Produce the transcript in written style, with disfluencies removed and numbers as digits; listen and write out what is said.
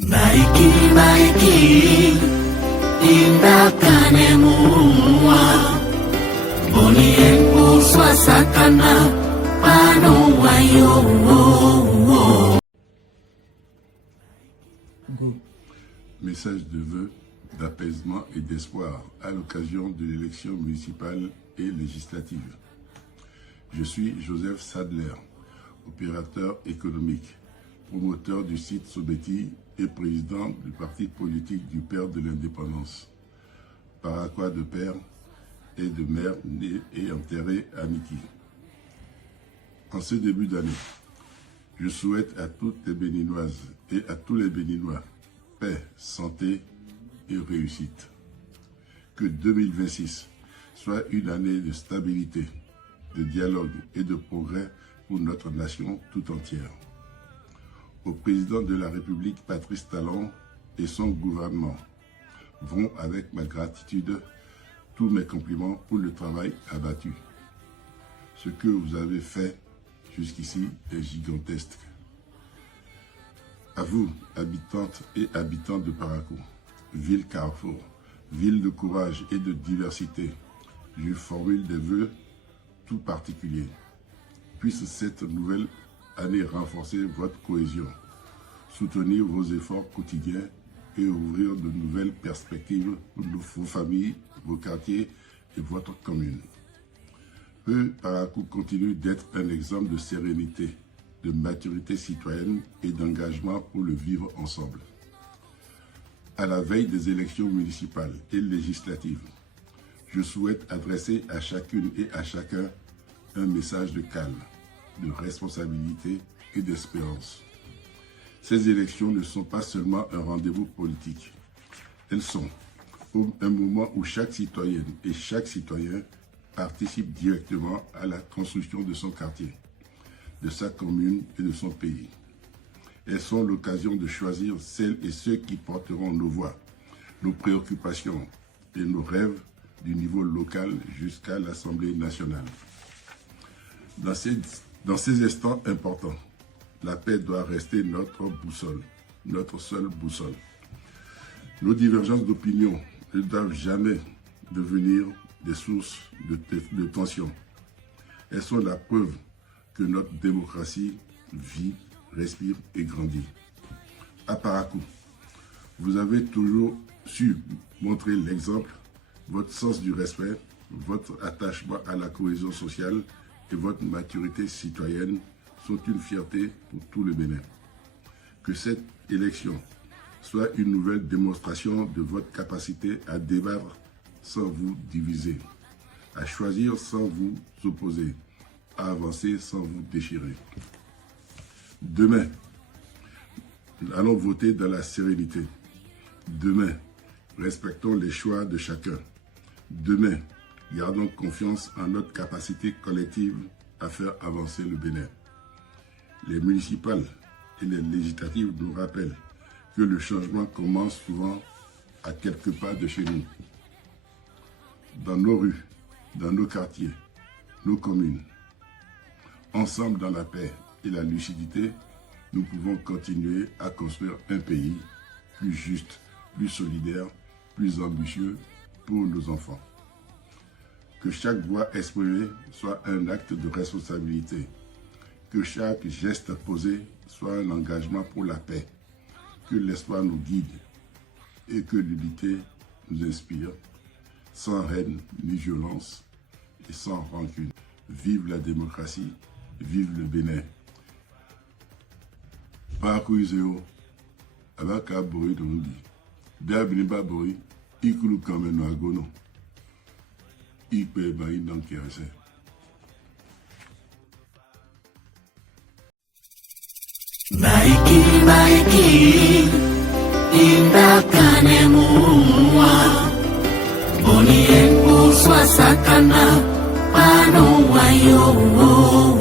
Baiki indakane muwa Boniengu swasakana pano wayo. Message de vœux, d'apaisement et d'espoir à l'occasion de l'élection municipale et législative. Je suis Joseph Sadler, opérateur économique, promoteur du site Sobeti et président du parti politique du Père de l'Indépendance, Paraquois de père et de mère né et enterré à Niki. En ce début d'année, je souhaite à toutes les Béninoises et à tous les Béninois paix, santé et réussite. Que 2026 soit une année de stabilité, de dialogue et de progrès pour notre nation tout entière. Au président de la République, Patrice Talon, et son gouvernement vont avec ma gratitude tous mes compliments pour le travail abattu. Ce que vous avez fait jusqu'ici est gigantesque. À vous, habitantes et habitants de Parakou, ville carrefour, ville de courage et de diversité, je formule des vœux tout particuliers. Puisse cette nouvelle année renforcer votre cohésion, soutenir vos efforts quotidiens et ouvrir de nouvelles perspectives pour vos familles, vos quartiers et votre commune. Que Parakou continue d'être un exemple de sérénité, de maturité citoyenne et d'engagement pour le vivre ensemble. À la veille des élections municipales et législatives, je souhaite adresser à chacune et à chacun un message de calme, de responsabilité et d'espérance. Ces élections ne sont pas seulement un rendez-vous politique. Elles sont un moment où chaque citoyenne et chaque citoyen participe directement à la construction de son quartier, de sa commune et de son pays. Elles sont l'occasion de choisir celles et ceux qui porteront nos voix, nos préoccupations et nos rêves du niveau local jusqu'à l'Assemblée nationale. Dans ces instants importants, la paix doit rester notre boussole, notre seule boussole. Nos divergences d'opinion ne doivent jamais devenir des sources de tension. Elles sont la preuve que notre démocratie vit, respire et grandit. À Parakou, vous avez toujours su montrer l'exemple, votre sens du respect, votre attachement à la cohésion sociale et votre maturité citoyenne sont une fierté pour tout le Bénin. Que cette élection soit une nouvelle démonstration de votre capacité à débattre sans vous diviser, à choisir sans vous opposer, à avancer sans vous déchirer. Demain, nous allons voter dans la sérénité. Demain, respectons les choix de chacun. Demain, gardons confiance en notre capacité collective à faire avancer le Bénin. Les municipales et les législatives nous rappellent que le changement commence souvent à quelques pas de chez nous. Dans nos rues, dans nos quartiers, nos communes. Ensemble dans la paix et la lucidité, nous pouvons continuer à construire un pays plus juste, plus solidaire, plus ambitieux pour nos enfants. Que chaque voix exprimée soit un acte de responsabilité. Que chaque geste posé soit un engagement pour la paix. Que l'espoir nous guide et que l'unité nous inspire, sans haine ni violence et sans rancune. Vive la démocratie, vive le Bénin. Parakou Iseo, Abaka Bori Dondi, Biabini Babori, Ikulu Kameno Agono, Ikpe Bayi Dankirese. Baiki indakane muwa Boniengu swasakana pano wayo.